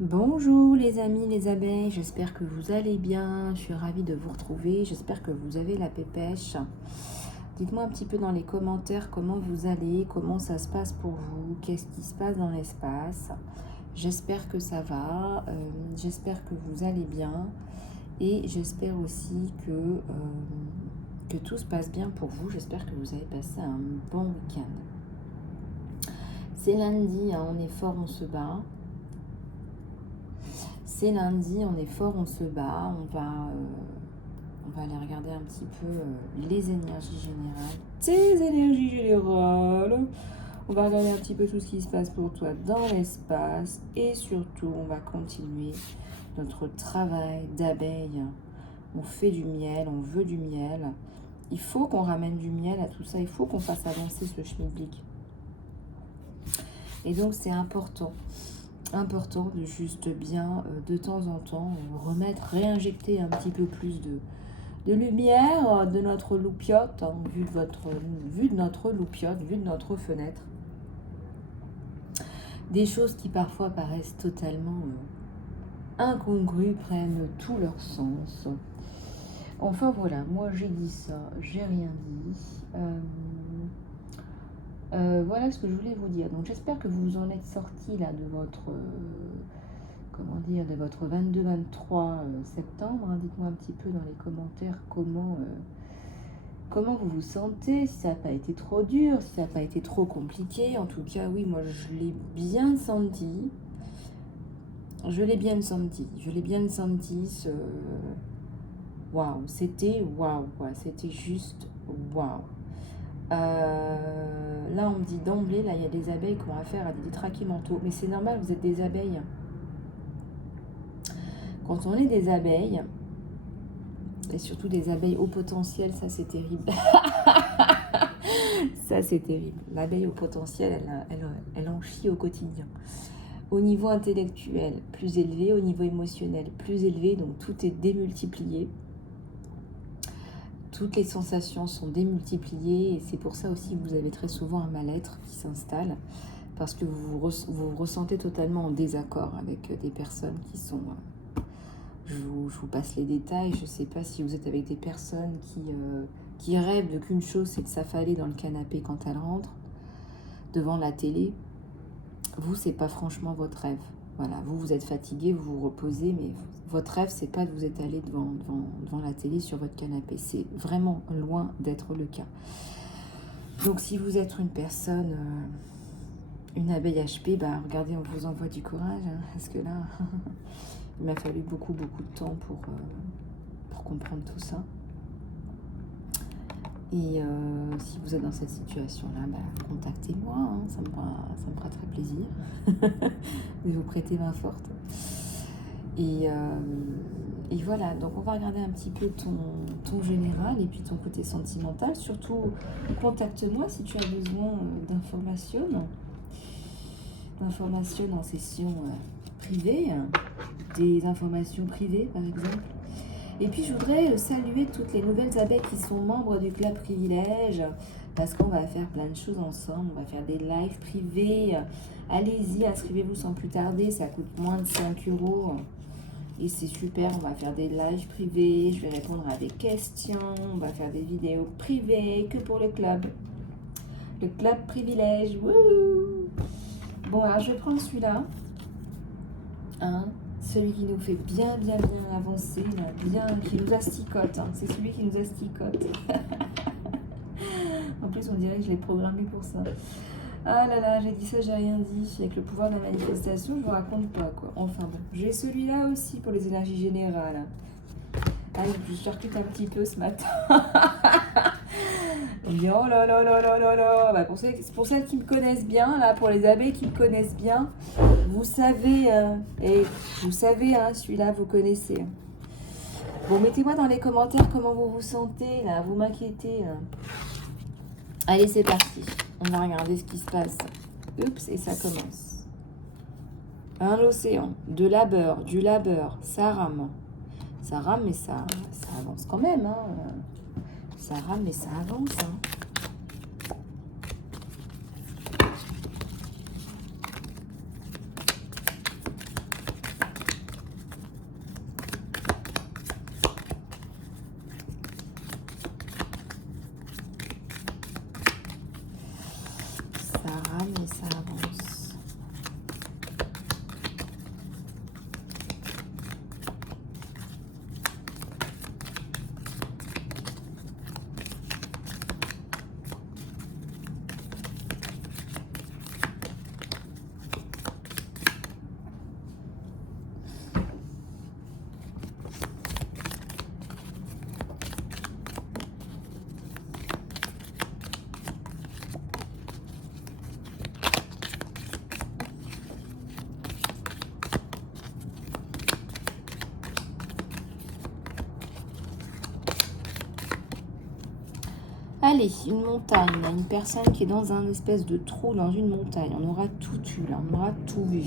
Bonjour les amis, les abeilles, j'espère que vous allez bien, je suis ravie de vous retrouver, j'espère que vous avez la pépèche. Dites-moi un petit peu dans les commentaires comment vous allez, comment ça se passe pour vous, qu'est-ce qui se passe dans l'espace. J'espère que ça va, j'espère que vous allez bien et j'espère aussi que tout se passe bien pour vous, j'espère que vous avez passé un bon week-end. C'est lundi, hein, on est fort, on se bat. C'est lundi, on est fort, on se bat, on va aller regarder un petit peu les énergies générales. Tes énergies générales. On va regarder un petit peu tout ce qui se passe pour toi dans l'espace et surtout on va continuer notre travail d'abeille. On fait du miel, on veut du miel. Il faut qu'on ramène du miel à tout ça, il faut qu'on fasse avancer ce schmilblick. Et donc c'est important de juste bien de temps en temps remettre, réinjecter un petit peu plus de lumière de notre loupiote, hein, vue de notre loupiote, vue de notre fenêtre. Des choses qui parfois paraissent totalement incongrues prennent tout leur sens. Enfin voilà, moi j'ai dit ça, j'ai rien dit. Voilà ce que je voulais vous dire. Donc j'espère que vous en êtes sortis là de votre de votre 22-23 septembre. Hein. Dites-moi un petit peu dans les commentaires comment vous vous sentez, si ça n'a pas été trop dur, si ça n'a pas été trop compliqué. En tout cas, oui, moi je l'ai bien senti. Je l'ai bien senti. Waouh, c'était waouh, quoi. C'était juste waouh. Là, on me dit d'emblée, là, il y a des abeilles qui ont affaire à des détraqués mentaux. Mais c'est normal, vous êtes des abeilles. Quand on est des abeilles, et surtout des abeilles au potentiel, ça c'est terrible. Ça c'est terrible. L'abeille au potentiel, elle en chie au quotidien. Au niveau intellectuel, plus élevé. Au niveau émotionnel, plus élevé. Donc tout est démultiplié. Toutes les sensations sont démultipliées. Et c'est pour ça aussi que vous avez très souvent un mal-être qui s'installe. Parce que vous vous ressentez totalement en désaccord avec des personnes qui sont... Je vous passe les détails. Je ne sais pas si vous êtes avec des personnes qui rêvent de qu'une chose, c'est de s'affaler dans le canapé quand elles rentrent, devant la télé. Vous, c'est pas franchement votre rêve. Voilà, vous êtes fatigué, vous vous reposez, mais votre rêve, c'est pas de vous étaler devant la télé sur votre canapé. C'est vraiment loin d'être le cas. Donc, si vous êtes une personne, une abeille HP, bah, regardez, on vous envoie du courage, hein, parce que là... Il m'a fallu beaucoup de temps pour comprendre tout ça. Et si vous êtes dans cette situation-là, bah, contactez-moi, hein, ça me fera très plaisir de vous prêter main forte. Et voilà, donc on va regarder un petit peu ton général et puis ton côté sentimental. Surtout, contacte-moi si tu as besoin d'informations en session privée, des informations privées par exemple. Et puis je voudrais saluer toutes les nouvelles abeilles qui sont membres du club privilège, parce qu'on va faire plein de choses ensemble, on va faire des lives privés. Allez-y, inscrivez-vous sans plus tarder, ça coûte moins de 5 € et c'est super. On va faire des lives privés, je vais répondre à des questions, on va faire des vidéos privées que pour le club privilège. Wouhou. Bon, alors je prends celui-là, hein, celui qui nous fait bien avancer, là, qui nous asticote, hein. C'est celui qui nous asticote. En plus, on dirait que je l'ai programmé pour ça. Ah là là, j'ai dit ça, j'ai rien dit. Avec le pouvoir de la manifestation, je vous raconte pas, quoi. Enfin bon, j'ai celui-là aussi pour les énergies générales. Allez, je charcute un petit peu ce matin. On me dit, oh là là là là là là. Bah, pour celles qui me connaissent bien, là, pour les abeilles qui me connaissent bien, vous savez, et vous savez, hein, celui-là, vous connaissez. Bon, mettez-moi dans les commentaires comment vous vous sentez, là, vous m'inquiétez. Allez, c'est parti. On va regarder ce qui se passe. Oups, et ça commence. Un océan, de labeur, du labeur, ça rame. Ça rame, mais ça avance quand même, hein. Ça rame, mais ça avance, hein. Allez, une montagne. Il y a une personne qui est dans un espèce de trou dans une montagne. On aura tout eu là, on aura tout vu.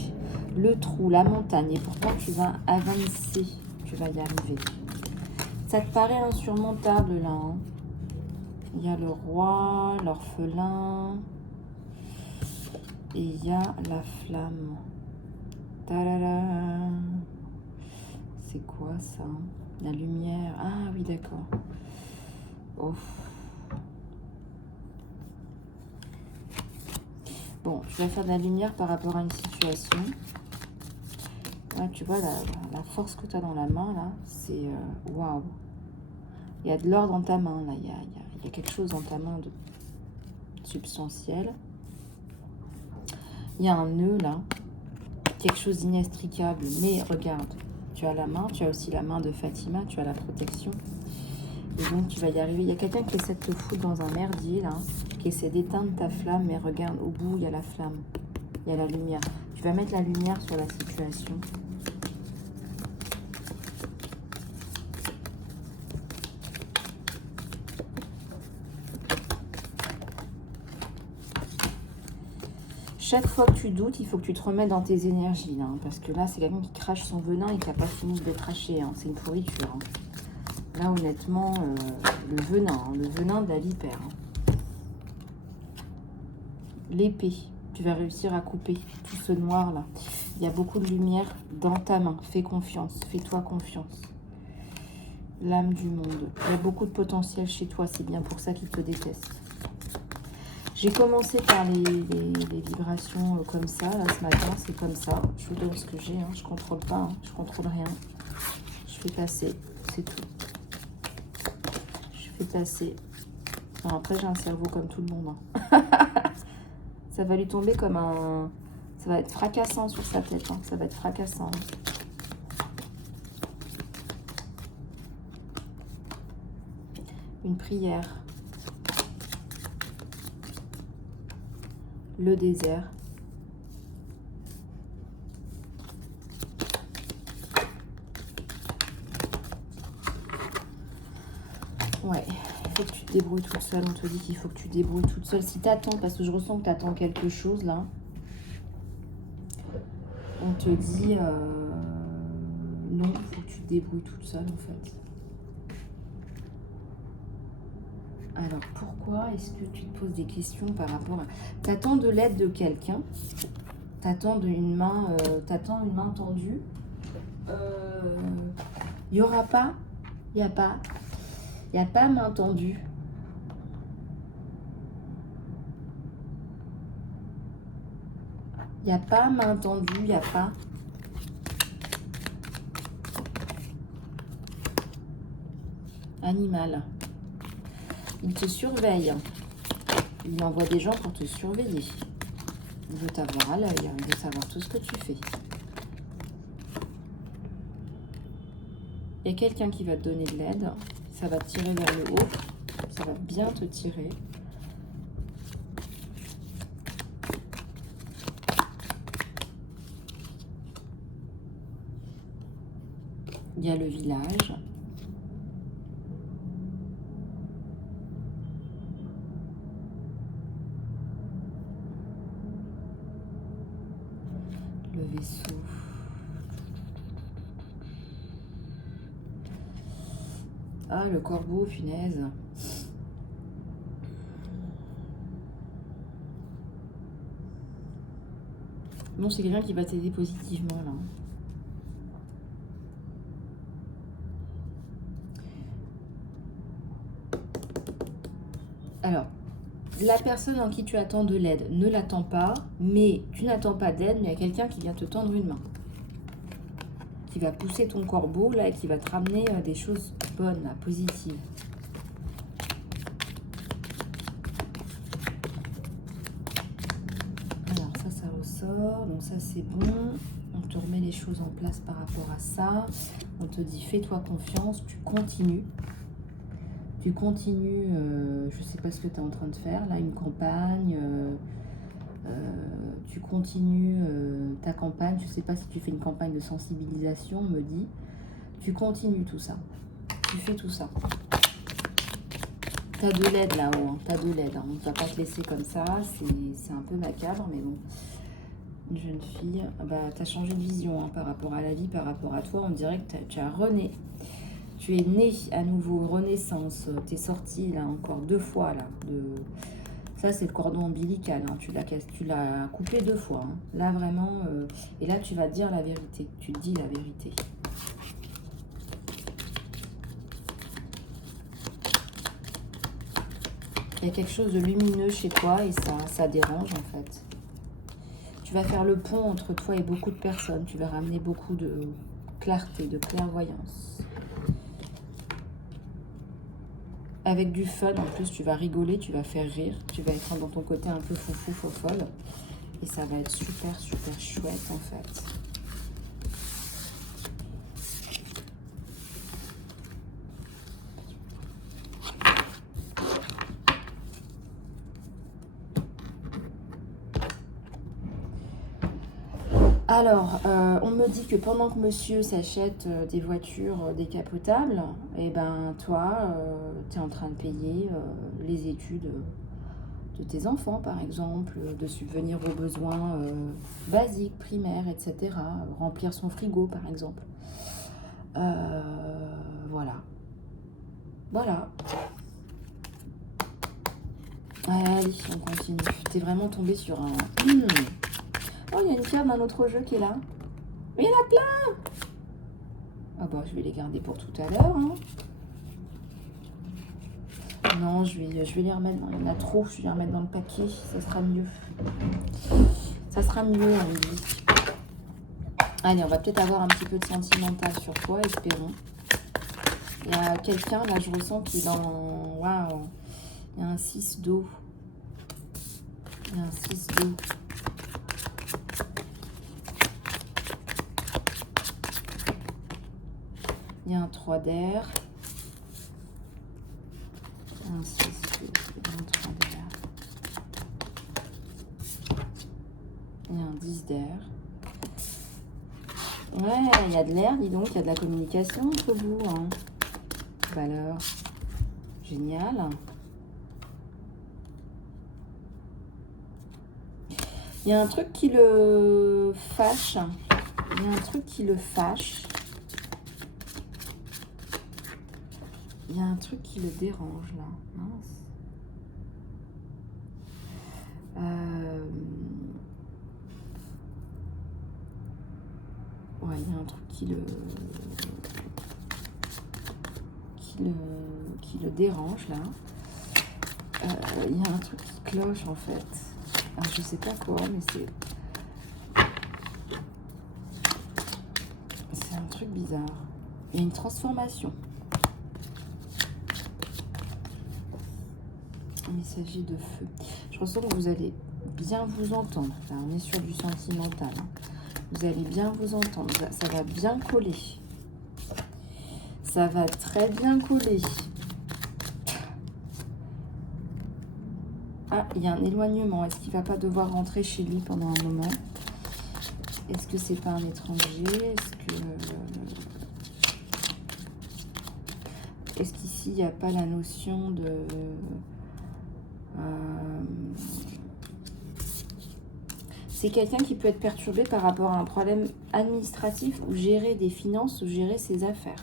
Le trou, la montagne. Et pourtant, tu vas avancer. Tu vas y arriver. Ça te paraît insurmontable là. Hein. Il y a le roi, l'orphelin. Et il y a la flamme. Ta-da-da. C'est quoi ça? La lumière. Ah oui, d'accord. Oh. Bon, tu vas faire de la lumière par rapport à une situation. Là, tu vois, la force que tu as dans la main, là, c'est... Waouh. Il y a de l'or dans ta main, là. Il y a quelque chose dans ta main de substantiel. Il y a un nœud, là. Quelque chose d'inextricable. Mais regarde, tu as la main, tu as aussi la main de Fatima, tu as la protection. Et donc, tu vas y arriver. Il y a quelqu'un qui essaie de te foutre dans un merdier, là, qui essaie d'éteindre ta flamme, mais regarde, au bout, il y a la flamme. Il y a la lumière. Tu vas mettre la lumière sur la situation. Chaque fois que tu doutes, il faut que tu te remettes dans tes énergies, là, hein, parce que là, c'est quelqu'un qui crache son venin et qui n'a pas fini de le cracher. Hein, c'est une pourriture. Hein. Là, honnêtement, le venin de la vipère. Hein. L'épée, tu vas réussir à couper tout ce noir-là. Il y a beaucoup de lumière dans ta main. Fais confiance, fais-toi confiance. L'âme du monde. Il y a beaucoup de potentiel chez toi, c'est bien pour ça qu'il te déteste. J'ai commencé par les vibrations comme ça, là, ce matin, c'est comme ça. Je vous donne ce que j'ai, hein. Je ne contrôle pas, hein. Je ne contrôle rien. Je fais passer, c'est tout. Je fais passer. Alors après, j'ai un cerveau comme tout le monde. Hein. Ça va lui tomber comme un... Ça va être fracassant sur sa tête, hein. Ça va être fracassant. Une prière. Le désert. Ouais, il faut que tu te débrouilles toute seule. On te dit qu'il faut que tu te débrouilles toute seule. Si tu attends, parce que je ressens que tu attends quelque chose là, on te dit non, il faut que tu te débrouilles toute seule en fait. Alors, pourquoi est-ce que tu te poses des questions par rapport à... T'attends de l'aide de quelqu'un. T'attends une main tendue. Il n'y aura pas. Il n'y a pas. Il n'y a pas main tendue. Il n'y a pas main tendue. Il n'y a pas. Animal. Il te surveille. Il envoie des gens pour te surveiller. Il veut t'avoir à l'œil. Il veut savoir tout ce que tu fais. Il y a quelqu'un qui va te donner de l'aide. Ça va te tirer vers le haut. Ça va bien te tirer. Il y a le village. Le vaisseau. Ah, le corbeau, punaise. Bon, c'est quelqu'un qui va t'aider positivement, là. Alors, la personne en qui tu attends de l'aide ne l'attend pas, mais tu n'attends pas d'aide, mais il y a quelqu'un qui vient te tendre une main. Qui va pousser ton corbeau, là, et qui va te ramener des choses bonnes, là, positives. Alors, ça ressort. Donc, ça, c'est bon. On te remet les choses en place par rapport à ça. On te dit, fais-toi confiance, tu continues. Tu continues, je ne sais pas ce que tu es en train de faire, là, une campagne, tu continues ta campagne, je ne sais pas si tu fais une campagne de sensibilisation, on me dit, tu continues tout ça, tu fais tout ça. T'as de l'aide là-haut, hein. T'as de l'aide. Hein. On ne va pas te laisser comme ça. C'est un peu macabre, mais bon. Une jeune fille, bah, tu as changé de vision hein, par rapport à la vie, par rapport à toi. On dirait que tu as rené. Tu es né à nouveau, renaissance. Tu es sorti là encore 2 fois. Là, Ça, c'est le cordon ombilical. Hein. Tu l'as coupé 2 fois. Hein. Là, vraiment. Et là, tu vas dire la vérité. Tu dis la vérité. Il y a quelque chose de lumineux chez toi et ça dérange en fait. Tu vas faire le pont entre toi et beaucoup de personnes. Tu vas ramener beaucoup de clarté, de clairvoyance. Avec du fun, en plus, tu vas rigoler, tu vas faire rire. Tu vas être dans ton côté un peu foufou, fofolle. Et ça va être super, super chouette, en fait. Alors, on me dit que pendant que monsieur s'achète des voitures décapotables, et ben toi, tu es en train de payer les études de tes enfants, par exemple, de subvenir aux besoins basiques, primaires, etc. Remplir son frigo, par exemple. Voilà. Voilà. Allez, on continue. T'es vraiment tombé sur un... Oh, il y a une carte d'un autre jeu qui est là. Mais il y en a plein. Ah bah, je vais les garder pour tout à l'heure. Hein. Non, je vais les remettre. Il y en a trop, je vais les remettre dans le paquet. Ça sera mieux. Ça sera mieux, on dit. Allez, on va peut-être avoir un petit peu de sentimental sur toi, espérons. Il y a quelqu'un, là, je ressens qu'il est dans... Waouh. Il y a un 6 d'eau. Il y a un 6 d'eau. Il y a un 3 d'air. Un 6 d'eau. Un 3 d'air. Il y a un 10 d'air. Ouais, il y a de l'air, dis donc. Il y a de la communication entre vous. Hein. Valeur. Génial. Il y a un truc qui le fâche. Il y a un truc qui le fâche. Il y a un truc qui le dérange, là. Mince. Ouais, il y a un truc qui le dérange, là. Il y a un truc qui cloche, en fait. Alors, je sais pas quoi, mais c'est un truc bizarre. Il y a une transformation. Il s'agit de feu. Je ressens que vous allez bien vous entendre. Là, on est sur du sentimental. Hein. Vous allez bien vous entendre. Ça va bien coller. Ça va très bien coller. Ah, il y a un éloignement. Est-ce qu'il ne va pas devoir rentrer chez lui pendant un moment? Est-ce que c'est pas un étranger? Est-ce qu'ici, il n'y a pas la notion de... C'est quelqu'un qui peut être perturbé par rapport à un problème administratif ou gérer des finances ou gérer ses affaires.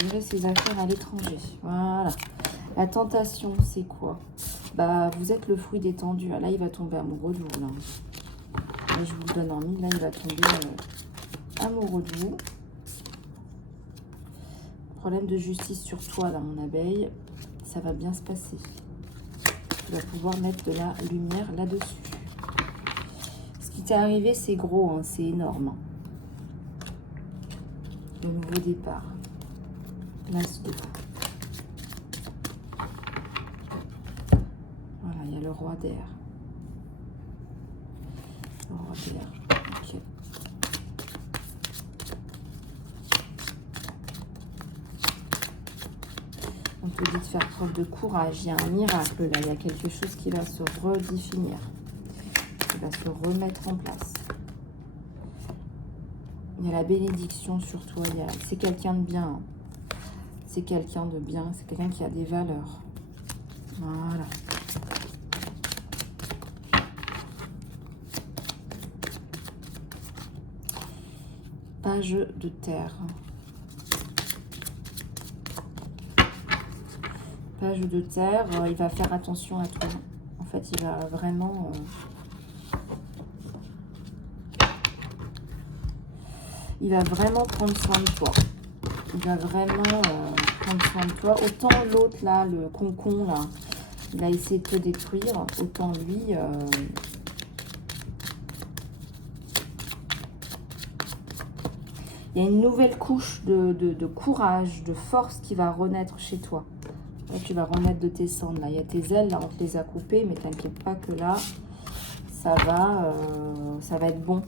Gérer ses affaires à l'étranger. Voilà. La tentation, c'est quoi? Bah, vous êtes le fruit détendu. Là, il va tomber amoureux de vous. Là, je vous le donne en mille. Là, il va tomber amoureux de vous. Problème de justice sur toi, là, mon abeille. Ça va bien se passer. Tu vas pouvoir mettre de la lumière là-dessus. Ce qui t'est arrivé, c'est gros, hein, c'est énorme. Le nouveau départ. L'as d'eau. Voilà, il y a le roi d'air. Le roi d'air, ok. On te dit de faire preuve de courage. Il y a un miracle là, il y a quelque chose qui va se redéfinir. Qui va se remettre en place. Il y a la bénédiction sur toi. C'est quelqu'un de bien. Hein. c'est quelqu'un de bien, c'est quelqu'un qui a des valeurs. Voilà. Page de terre. Page de terre, il va faire attention à toi. En fait, il va vraiment... il va vraiment prendre soin de toi. Il va vraiment prendre soin de toi. Autant l'autre, là, le concon, là, il a essayé de te détruire. Autant lui... il y a une nouvelle couche de courage, de force qui va renaître chez toi. Là, tu vas renaître de tes cendres. Là, il y a tes ailes, là, on te les a coupées, mais t'inquiète pas que là, ça va être bon.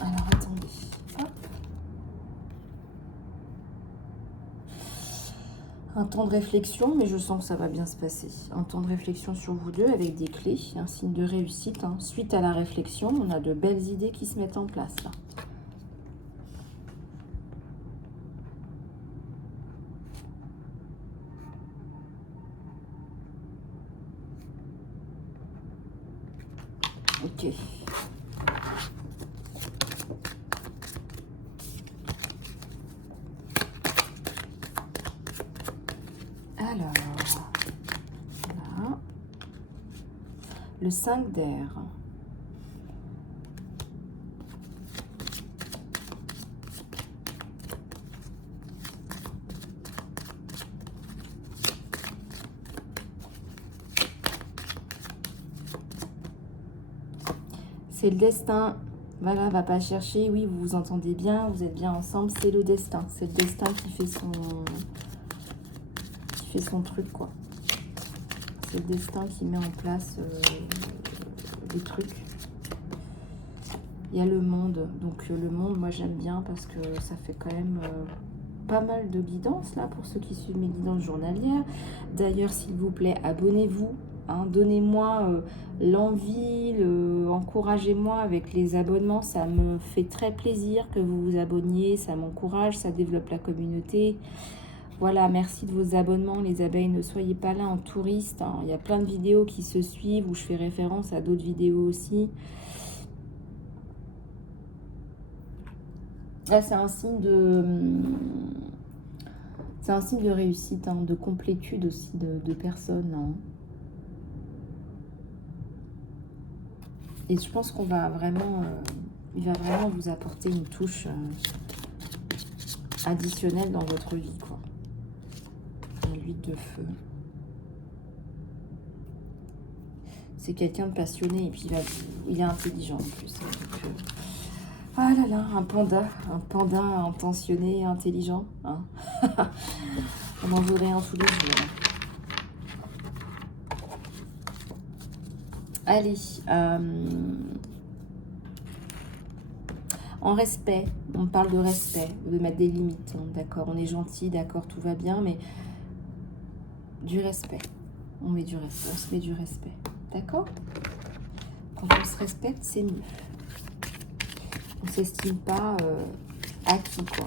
Alors, attendez. Hop. Un temps de réflexion, mais je sens que ça va bien se passer. Un temps de réflexion sur vous deux avec des clés, un signe de réussite. Hein. Suite à la réflexion, on a de belles idées qui se mettent en place, là. Ok. Alors, là, le 5 d'air. C'est le destin. Voilà, va pas chercher. Oui, vous vous entendez bien, vous êtes bien ensemble. C'est le destin. C'est le destin qui fait son truc, quoi. C'est le destin qui met en place des trucs. Il y a le monde. Donc le monde, moi j'aime bien parce que ça fait quand même pas mal de guidance là pour ceux qui suivent mes guidances journalières. D'ailleurs, s'il vous plaît, abonnez-vous. Hein, donnez-moi l'envie, encouragez-moi avec les abonnements. Ça me fait très plaisir que vous vous abonniez. Ça m'encourage, ça développe la communauté. Voilà, merci de vos abonnements, les abeilles. Ne soyez pas là en touriste. Hein. Il y a plein de vidéos qui se suivent où je fais référence à d'autres vidéos aussi. Là, c'est un signe de... c'est un signe de réussite, hein, de complétude aussi de personnes. Hein. Et je pense qu'on va vraiment... il va vraiment vous apporter une touche additionnelle dans votre vie, quoi. L'huile de feu. C'est quelqu'un de passionné et puis il est intelligent en plus. Donc, ah là là, un panda intentionné, intelligent. Hein. On en voudrait un tous les jours. Allez, en respect, on parle de respect, de mettre des limites, hein, d'accord, on est gentil, d'accord, tout va bien, mais du respect, on met du respect, on se met du respect, d'accord. Quand on se respecte, c'est mieux. On ne s'estime pas acquis, quoi.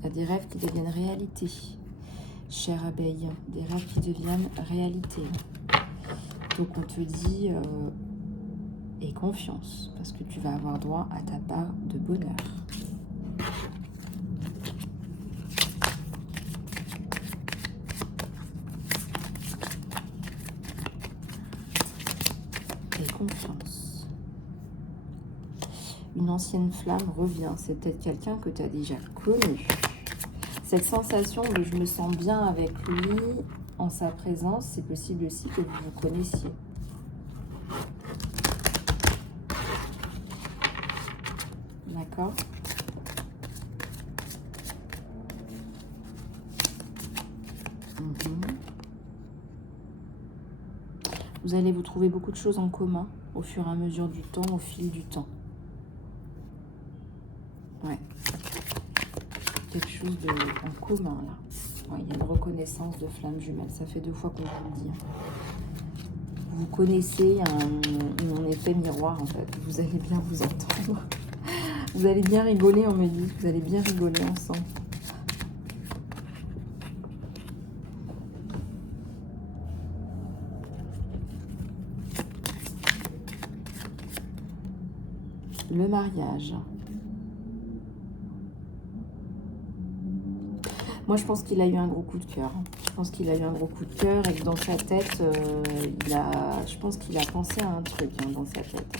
Il y a des rêves qui deviennent réalité, chère abeille, des rêves qui deviennent réalité. Donc on te dit, aie confiance, parce que tu vas avoir droit à ta part de bonheur. Aie confiance. Une ancienne flamme revient, c'est peut-être quelqu'un que tu as déjà connu. Cette sensation de je me sens bien avec lui, en sa présence, c'est possible aussi que vous vous connaissiez. D'accord ? Vous allez vous trouver beaucoup de choses en commun au fur et à mesure du temps, au fil du temps. Ouais. Quelque chose en commun, là. Ouais, il y a une reconnaissance de flamme jumelle. Ça fait 2 fois qu'on vous le dit. Vous vous connaissez un effet miroir en fait. Vous allez bien vous entendre. Vous allez bien rigoler, on me dit. Vous allez bien rigoler ensemble. Le mariage. Moi, je pense qu'il a eu un gros coup de cœur. Je pense qu'il a eu un gros coup de cœur et que dans sa tête, je pense qu'il a pensé à un truc dans sa tête.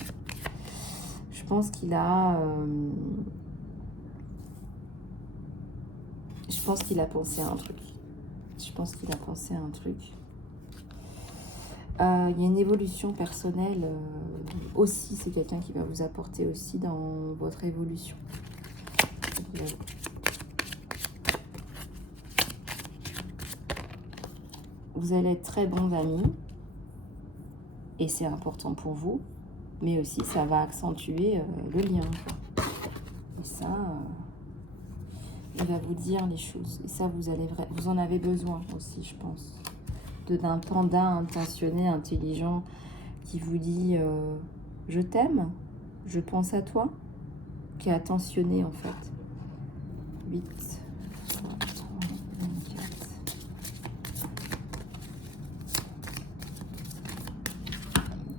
Je pense qu'il a... je pense qu'il a pensé à un truc. Je pense qu'il a pensé à un truc. Il y a une évolution personnelle aussi. C'est quelqu'un qui va vous apporter aussi dans votre évolution. Vous allez être très bons amis et c'est important pour vous, mais aussi ça va accentuer le lien. Et ça, il va vous dire les choses. Et ça, vous en avez besoin aussi, je pense. D'un panda intentionné, intelligent, qui vous dit je t'aime, je pense à toi, qui est attentionné en fait. 8, 3, 3, 24.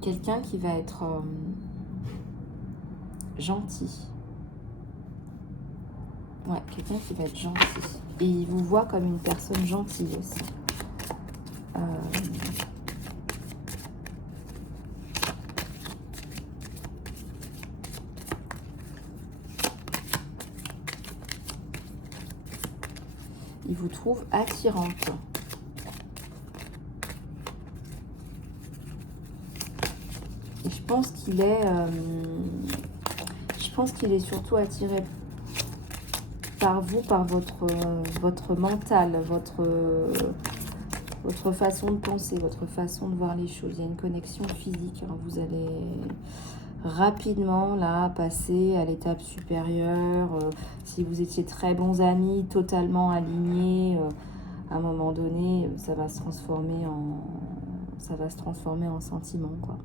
Quelqu'un qui va être gentil. Ouais, quelqu'un qui va être gentil. Et il vous voit comme une personne gentille aussi. Il vous trouve attirante. Et je pense qu'il est surtout attiré par vous, par votre mental, votre façon de penser, votre façon de voir les choses. Il y a une connexion physique. Alors vous allez rapidement là passer à l'étape supérieure. Si vous étiez très bons amis, totalement alignés, à un moment donné, ça va se transformer en sentiment, quoi.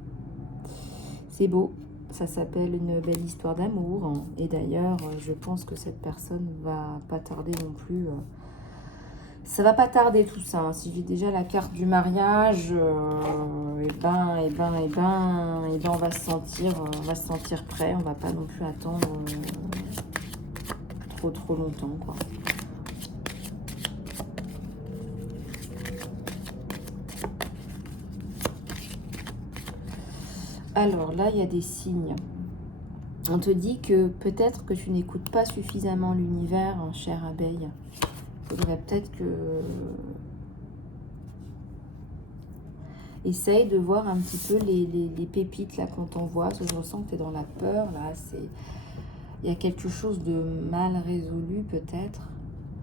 C'est beau. Ça s'appelle une belle histoire d'amour. Et d'ailleurs, je pense que cette personne va pas tarder non plus. Ça va pas tarder tout ça. Si j'ai déjà la carte du mariage, on va se sentir prêt. On va pas non plus attendre trop longtemps, quoi. Alors là, il y a des signes. On te dit que peut-être que tu n'écoutes pas suffisamment l'univers, chère abeille. Il faudrait peut-être que... Essaye de voir un petit peu les pépites là qu'on t'envoie. Je ressens que tu es dans la peur. Là, il y a quelque chose de mal résolu peut-être.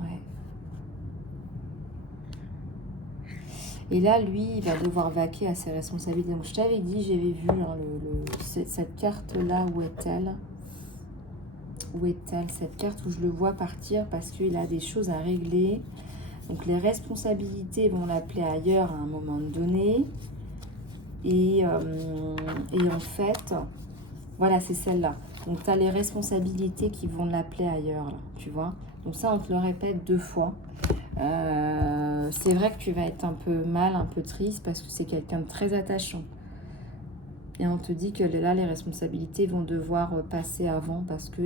Ouais. Et là, lui, il va devoir vaquer à ses responsabilités. Donc, je t'avais dit, j'avais vu cette carte-là, où est-elle? Où est-elle, cette carte où je le vois partir parce qu'il a des choses à régler. Donc, les responsabilités vont l'appeler ailleurs à un moment donné. Et en fait, voilà, c'est celle-là. Donc, tu as les responsabilités qui vont l'appeler ailleurs, là, tu vois. Donc, ça, on te le répète 2 fois. C'est vrai que tu vas être un peu mal, un peu triste parce que c'est quelqu'un de très attachant. Et on te dit que là, les responsabilités vont devoir passer avant parce que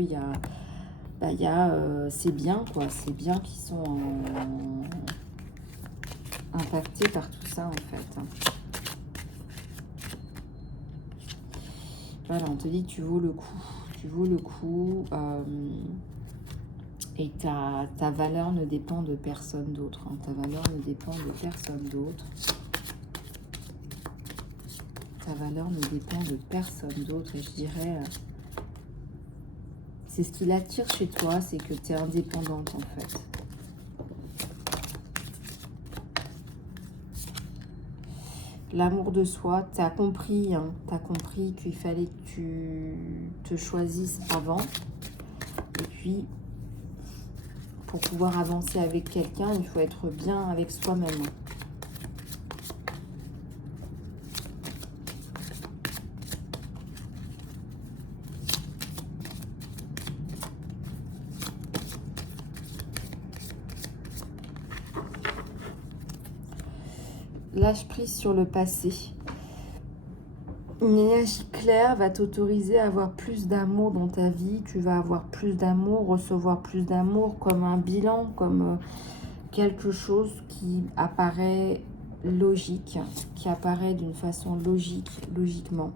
c'est bien, quoi. C'est bien qu'ils sont impactés par tout ça, en fait. Voilà, on te dit que tu vaux le coup. Tu vaux le coup. Et ta valeur ne dépend de personne d'autre. Hein. Ta valeur ne dépend de personne d'autre. Ta valeur ne dépend de personne d'autre. Et je dirais, c'est ce qui l'attire chez toi, c'est que tu es indépendante en fait. L'amour de soi, tu as compris, hein, tu as compris qu'il fallait que tu te choisisses avant. Et puis, pour pouvoir avancer avec quelqu'un, il faut être bien avec soi-même. Lâche prise sur le passé. Une énergie claire va t'autoriser à avoir plus d'amour dans ta vie. Tu vas avoir plus d'amour, recevoir plus d'amour, comme un bilan, comme quelque chose qui apparaît logique, qui apparaît d'une façon logiquement.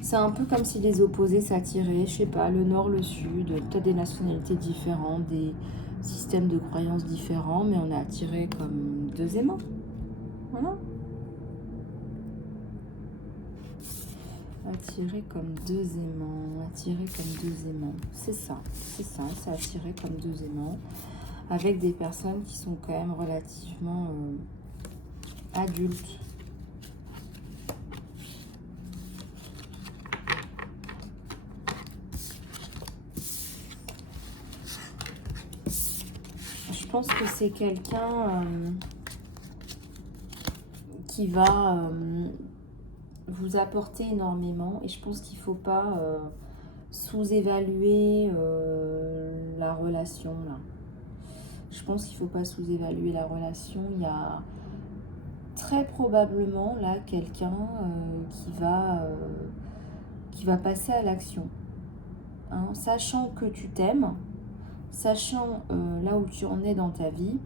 C'est un peu comme si les opposés s'attiraient, je sais pas, le nord, le sud, peut-être des nationalités différentes, des systèmes de croyances différents, mais on est attirés comme deux aimants. Voilà. Attirés comme deux aimants, attirés comme deux aimants. C'est ça, c'est attiré comme deux aimants, avec des personnes qui sont quand même relativement adultes. Je pense que c'est quelqu'un qui va vous apporter énormément, et je pense qu'il ne faut pas sous-évaluer la relation là. Je pense qu'il ne faut pas sous-évaluer la relation. Il y a très probablement là quelqu'un qui va passer à l'action, hein, sachant que tu t'aimes, sachant là où tu en es dans ta vie,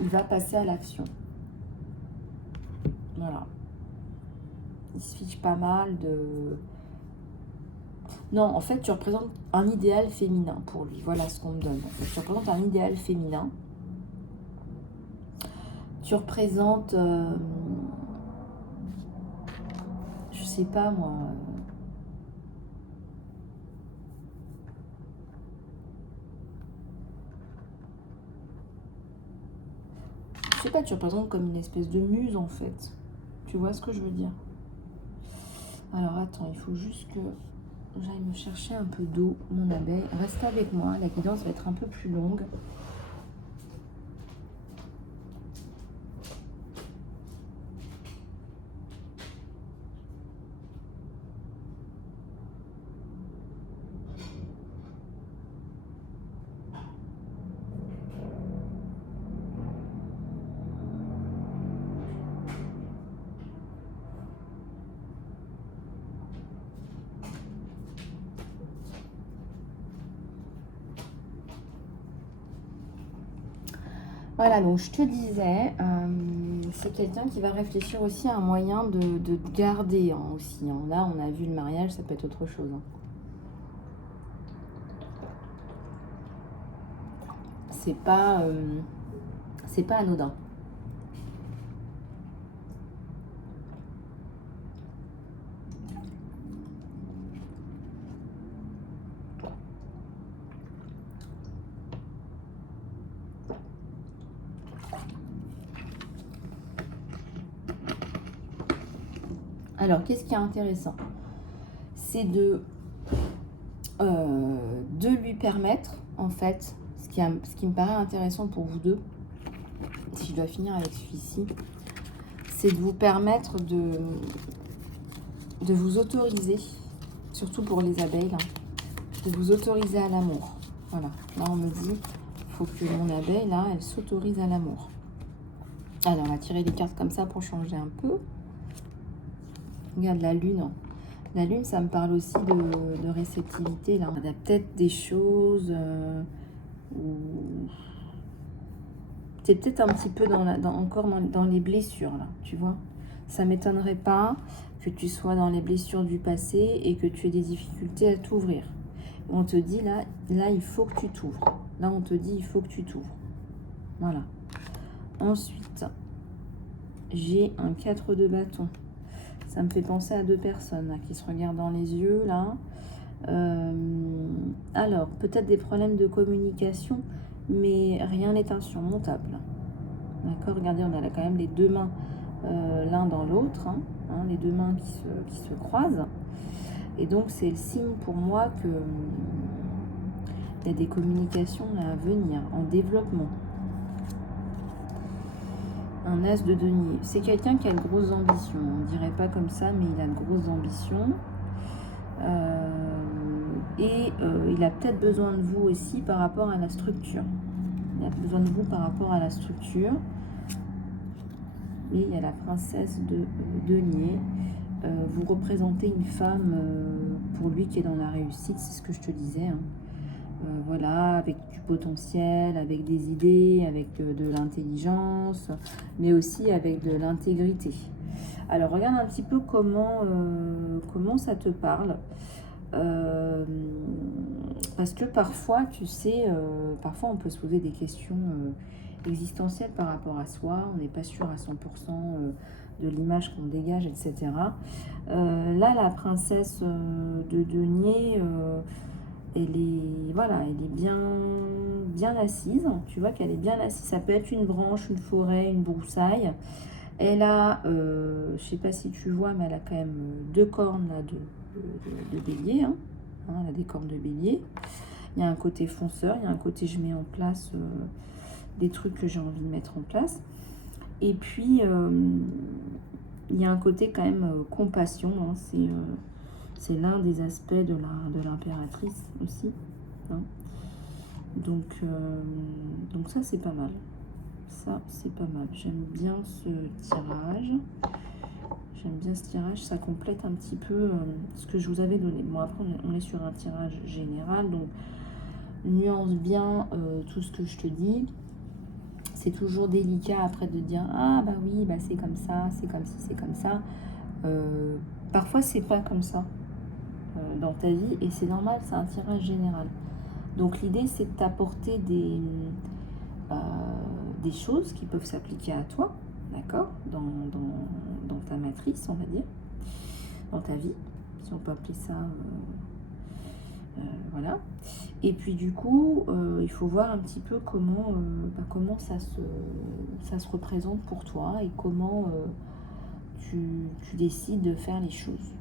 il va passer à l'action. Voilà. Il se fiche pas mal de... Non, en fait, tu représentes un idéal féminin pour lui. Voilà ce qu'on me donne. En fait, tu représentes un idéal féminin. Tu représentes... je sais pas, moi... je sais pas, tu représentes comme une espèce de muse, en fait. Tu vois ce que je veux dire? Alors, attends, il faut juste que j'aille me chercher un peu d'eau, mon abeille. Reste avec moi, la guidance va être un peu plus longue. Voilà, donc je te disais, c'est quelqu'un qui va réfléchir aussi à un moyen de garder hein, aussi. Hein. Là, on a vu le mariage, ça peut être autre chose. Hein. C'est pas anodin. Alors, qu'est-ce qui est intéressant? C'est de lui permettre, en fait, ce qui me paraît intéressant pour vous deux, si je dois finir avec celui-ci, c'est de vous permettre de vous autoriser, surtout pour les abeilles, là, de vous autoriser à l'amour. Voilà, là on me dit, il faut que mon abeille, là, elle s'autorise à l'amour. Alors, on va tirer les cartes comme ça pour changer un peu. Regarde la lune. La lune, ça me parle aussi de réceptivité. Là, il y a peut-être des choses où c'est peut-être un petit peu encore dans les blessures, là, tu vois. Ça ne m'étonnerait pas que tu sois dans les blessures du passé et que tu aies des difficultés à t'ouvrir. On te dit, là, il faut que tu t'ouvres. Là, on te dit, il faut que tu t'ouvres. Voilà. Ensuite, j'ai un 4 de bâton. Ça me fait penser à deux personnes là, qui se regardent dans les yeux, là. Alors, peut-être des problèmes de communication, mais rien n'est insurmontable. D'accord? Regardez, on a là quand même les deux mains l'un dans l'autre, hein, les deux mains qui se croisent. Et donc, c'est le signe pour moi que il y a des communications à venir, en développement. Un as de denier. C'est quelqu'un qui a de grosses ambitions. On ne dirait pas comme ça, mais il a de grosses ambitions. Et il a peut-être besoin de vous aussi par rapport à la structure. Il a besoin de vous par rapport à la structure. Et il y a la princesse de denier. Vous représentez une femme pour lui qui est dans la réussite, c'est ce que je te disais. Hein. Voilà, avec du potentiel, avec des idées, avec de l'intelligence, mais aussi avec de l'intégrité. Alors, regarde un petit peu comment ça te parle. Parce que parfois, tu sais, parfois on peut se poser des questions existentielles par rapport à soi. On n'est pas sûr à 100% de l'image qu'on dégage, etc. Là, la princesse de denier, voilà, elle est bien assise. Tu vois qu'elle est bien assise. Ça peut être une branche, une forêt, une broussaille. Elle a, je sais pas si tu vois, mais elle a quand même deux cornes là, de bélier. Hein. Elle a des cornes de bélier. Il y a un côté fonceur, il y a un côté je mets en place des trucs que j'ai envie de mettre en place. Et puis, il y a un côté quand même compassion. Hein. C'est l'un des aspects de l'impératrice aussi. Hein. Donc ça, c'est pas mal. Ça, c'est pas mal. J'aime bien ce tirage. J'aime bien ce tirage. Ça complète un petit peu ce que je vous avais donné. Bon, après, on est sur un tirage général. Donc, nuance bien tout ce que je te dis. C'est toujours délicat après de dire ah bah oui, bah c'est comme ça, c'est comme ci, c'est comme ça. Parfois, c'est pas comme ça dans ta vie et c'est normal, c'est un tirage général. Donc, l'idée, c'est de t'apporter des choses qui peuvent s'appliquer à toi, d'accord, dans ta matrice, on va dire, dans ta vie, si on peut appeler ça, voilà. Et puis du coup, il faut voir un petit peu comment ça se représente pour toi et comment tu décides de faire les choses.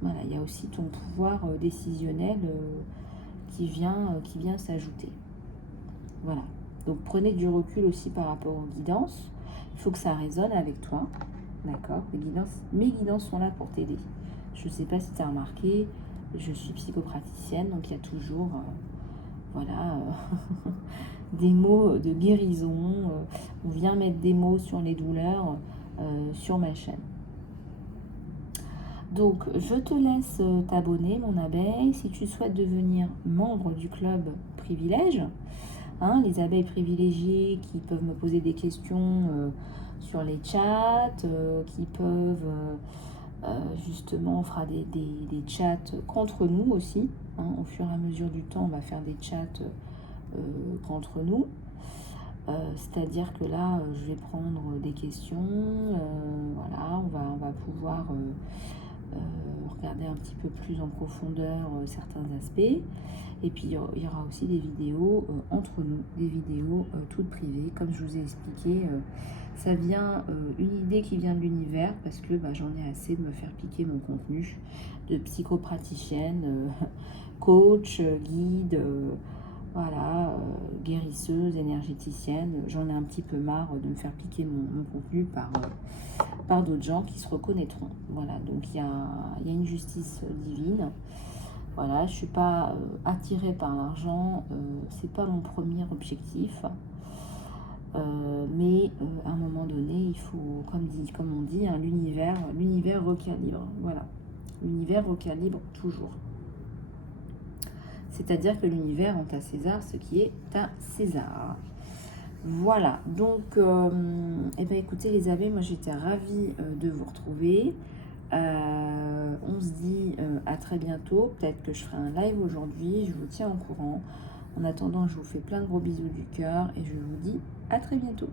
Voilà, il y a aussi ton pouvoir décisionnel qui vient s'ajouter. Voilà. Donc prenez du recul aussi par rapport aux guidances. Il faut que ça résonne avec toi. D'accord? Mes guidances sont là pour t'aider. Je ne sais pas si tu as remarqué, je suis psychopraticienne, donc il y a toujours des mots de guérison. On vient mettre des mots sur les douleurs sur ma chaîne. Donc, je te laisse t'abonner, mon abeille. Si tu souhaites devenir membre du club privilège, hein, les abeilles privilégiées qui peuvent me poser des questions sur les chats, qui peuvent justement, on fera des chats contre nous aussi. Hein, au fur et à mesure du temps, on va faire des chats contre nous. C'est-à-dire que là, je vais prendre des questions. Voilà, on va pouvoir regarder un petit peu plus en profondeur certains aspects. Et puis il y aura aussi des vidéos entre nous, des vidéos toutes privées. Comme je vous ai expliqué, ça vient, une idée qui vient de l'univers parce que j'en ai assez de me faire piquer mon contenu de psychopraticienne, coach, guide, voilà, guérisseuse, énergéticienne. J'en ai un petit peu marre de me faire piquer mon contenu par d'autres gens qui se reconnaîtront. Voilà, donc il y a une justice divine. Voilà, je ne suis pas attirée par l'argent, c'est pas mon premier objectif. Mais à un moment donné, il faut, comme on dit, hein, l'univers recalibre. Voilà, l'univers recalibre toujours. C'est-à-dire que l'univers rend à César ce qui est à César. Voilà, donc, écoutez les abeilles, moi j'étais ravie de vous retrouver. On se dit à très bientôt. Peut-être que je ferai un live aujourd'hui, je vous tiens au courant. En attendant, je vous fais plein de gros bisous du cœur et je vous dis à très bientôt.